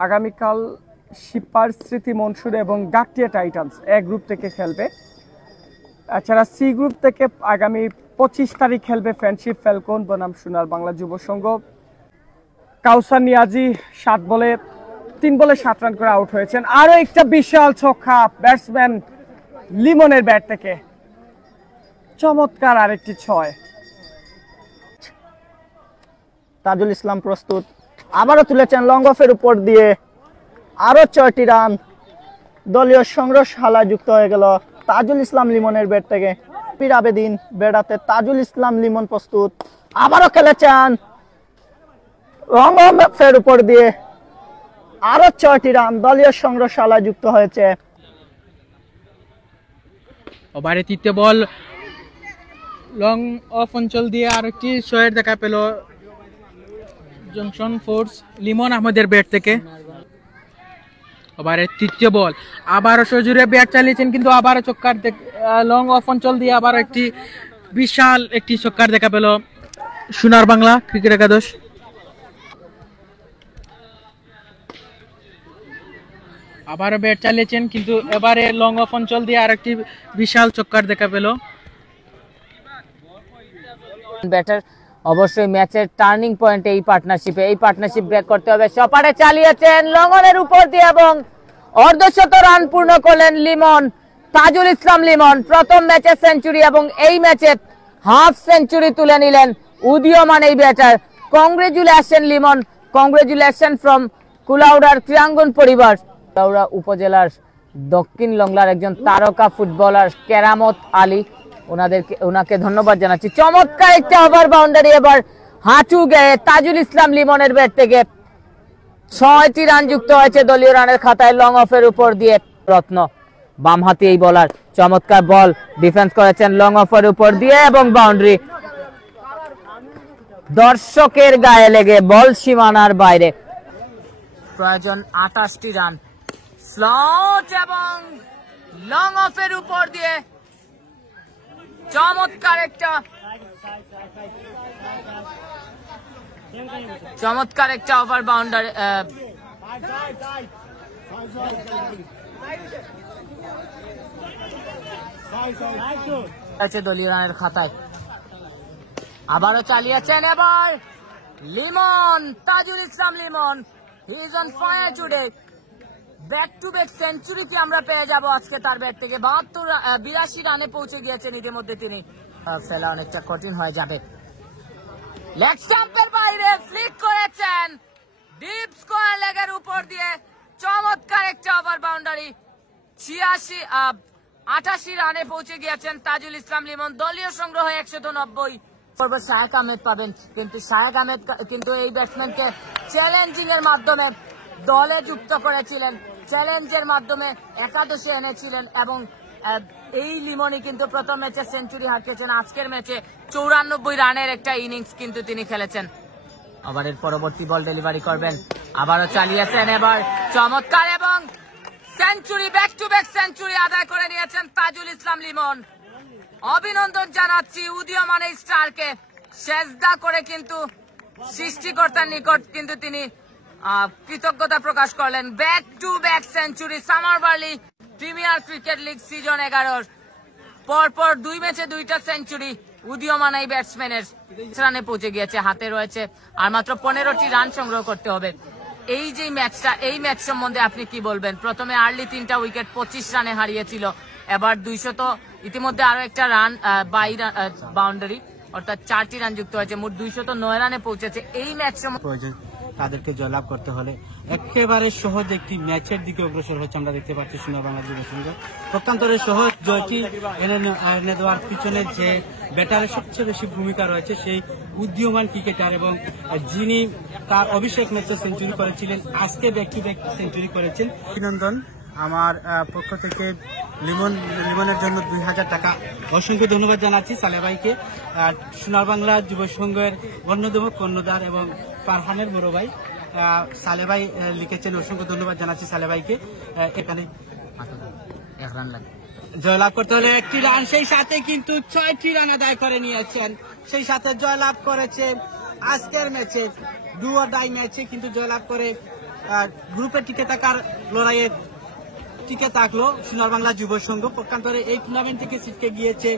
আগামীকাল শিপার স্মৃতি মনসুর এবং গাকটিয়া টাইটান্স এ গ্রুপ থেকে খেলবে। এছাড়া সি গ্রুপ থেকে আগামী 25 তারিখ খেলবে ফ্রেন্ডশিপ ফ্যালকন বনাম সোনার বাংলা যুব সংঘ। কাউসার নিয়াজি 3 বলে 7 রান করে আউট হয়েছেন। আরো একটা বিশাল ছক্কা ব্যাটসম্যান লিমনের ব্যাট থেকে, চমৎকার আরেকটি 6। তাজুল ইসলাম প্রস্তুত, আবারও তুলেছেন লং অফের উপর দিয়ে, আরো 6টি রান দলীয় সংগ্রহশালায় যুক্ত হয়ে গেল তাজুল ইসলাম লিমনের ব্যাট থেকে। পীর আবেদিন ব্যাটাতে তাজুল ইসলাম লিমন প্রস্তুত, আবারও খেলেছেন লং অফের উপর দিয়ে, আরো 6টি রান দলীয় সংগ্রহশালায় যুক্ত হয়েছে। ওভারে 3য় বল, লং অফ অঞ্চল দিয়ে আরেকটি শয়ের দেখা পেল জংশন ফোর্স লিমন আহমেদের ব্যাট থেকে। ওভারে 3য় বল, আবারও সজুরে ব্যাট চালিয়েছেন কিন্তু আবারও ছক্কার লং অফ অঞ্চল দিয়ে আবার একটি বিশাল একটি ছক্কার দেখা পেল সোনার বাংলা ক্রিকেট একাদশ। আবারও ব্যাট চালিয়েছেন কিন্তু এবারে লং অফ অঞ্চল দিয়ে আরেকটি বিশাল ছক্কার দেখা পেল। ব্যাটার অবশ্যই ম্যাচের টার্নিং পয়েন্টে এই পার্টনারশিপ ব্রেক করতে হবে। সপারে চালিয়েছেন লঙ্গনের উপর দিয়ে এবং অর্ধশত রান পূর্ণ করলেন লিমন, তাজুল ইসলাম লিমন। প্রথম ম্যাচে সেঞ্চুরি এবং এই ম্যাচে হাফ সেঞ্চুরি তুলে নিলেন উদীয়মান এই batter. Congratulation Limon, congratulation from কুলাউড়ার ক্রিয়াঙ্গন পরিবার। কুলাউড়া উপজেলার দক্ষিণ লংলার একজন তারকা ফুটবলার কেরামত আলী, ওনাকে ধন্যবাদ জানাচ্ছি। চমৎকার একটা ওভার বাউন্ডারি, এবার হাঁটু গেয়ে তাজুল ইসলাম লিমনের ব্যাট থেকে 6টি রান যুক্ত হয়েছে দলীয় রানের খাতায় লং অফের উপর দিয়ে। রত্ন বামহাতি এই বোলার, চমৎকার বল ডিফেন্স করেছেন লং অফের উপর দিয়ে এবং বাউন্ডারি। দর্শকের গায়ে লেগে বল সীমানার বাইরে। প্রয়োজন 28টি রান, স্লট এবং লং অফের উপর দিয়ে চমৎকার একটা ওভার বাউন্ডারি আছে দলীয় রানের খাতায়। আবারও চালিয়েছেন এবার Limon, Tajul Islam Limon. He is on fire today. Back to back century কি আমরা পেয়ে যাব আজকে তার ব্যাট থেকে। 82 রানে পৌঁছে গিয়েছেন ইতিমধ্যে তিনি। ফেলা অনেকটা কঠিন হয়ে যাবে। লেগ স্টাম্পের বাইরে ফ্লিক করেছেন ডিপ স্কয়ার লেগের উপর দিয়ে, চমৎকার একটা ওভার বাউন্ডারি। 88 রানে পৌঁছে গিয়েছেন তাজুল ইসলাম লিমন। দলীয় সংগ্রহ 190। শায়েক আহমেদ পাবেন, কিন্তু শায়েক আহমেদ কিন্তু এই ব্যাটসম্যানকে চ্যালেঞ্জিং এর মাধ্যমে দলে যুক্ত করেছিলেন, চ্যালেঞ্জের মাধ্যমে একাদশে এনেছিলেন এবং এই লিমনই কিন্তু প্রথম ম্যাচে সেঞ্চুরি হাঁকিয়েছেন। আজকের ম্যাচে 94 রানের একটা ইনিংস কিন্তু তিনি খেলেছেন। ওভারের পরবর্তী বল ডেলিভারি করবেন, আবারও চালিয়েছেন এবার চমৎকার এবং century, back to back century আদায় করে নিয়েছেন তাজুল ইসলাম লিমন। অভিনন্দন জানাচ্ছি উদীয়মান এই স্টারকে। সেজদা করে কিন্তু সৃষ্টিকর্তার নিকট কিন্তু তিনি কৃতজ্ঞতা প্রকাশ করলেন। Back to back century summer barley premier cricket league season 11 পরপর 2 ম্যাচে 2টা সেঞ্চুরি উদীয়মান এই ব্যাটসম্যানের। রানে পৌঁছে গিয়েছে, হাতে রয়েছে আর মাত্র 15টি রান সংগ্রহ করতে হবে। এই যে ম্যাচটা, এই ম্যাচ সম্বন্ধে আপনি কি বলবেন? প্রথমে আর্লি 3টা উইকেট 25 রানে হারিয়েছিল, এবার 200 ইতিমধ্যে আরো একটা রান বাউন্ডারি অর্থাৎ 4টি রান যুক্ত হয়েছে, মোট 209 রানে পৌঁছেছে। এই ম্যাচ সম্বন্ধে তাদেরকে জয়লাভ করতে হলে একেবারে সহজ একটি ম্যাচের দিকে অগ্রসর হচ্ছে আমরা দেখতে পাচ্ছি সোনার বাংলা যুব সংঘ। প্রত্যন্তরে সহজ জয়টি এনে দেওয়ার পিছনে যে ব্যাটারের সবচেয়ে বেশি ভূমিকা রয়েছে সেই উদীয়মান ক্রিকেটার এবং যিনি তার অভিষেক ম্যাচে সেঞ্চুরি করেছিলেন, আজকে ব্যাক টু ব্যাক সেঞ্চুরি করেছেন। অভিনন্দন আমার পক্ষ থেকে লিমনের জন্য 2000 টাকা অসংখ্য ধন্যবাদ জানাচ্ছি সালে ভাইকে। সোনার বাংলা যুব সংঘের অন্যতম কর্ণধার এবং ফারহানের বড় ভাই সালে ভাই লিখেছেন, অসংখ্য ধন্যবাদ জানাচ্ছি সালে ভাইকে। এখানে 1 রান লাগে জয়লাভ করতে হলে 1টি রান, সেই সাথে কিন্তু 6টি রান আদায় করে নিয়েছেন, সেই সাথে জয়লাভ করেছে আজকের ম্যাচে ডু অর ডাই ম্যাচে কিন্তু জয়লাভ করে গ্রুপে টিকে থাকার লড়াইয়ে টিকে থাকলো সোনার বাংলা যুব সংঘ। পক্ষান্তরে এই টুর্নামেন্ট থেকে ছিটকে গিয়েছে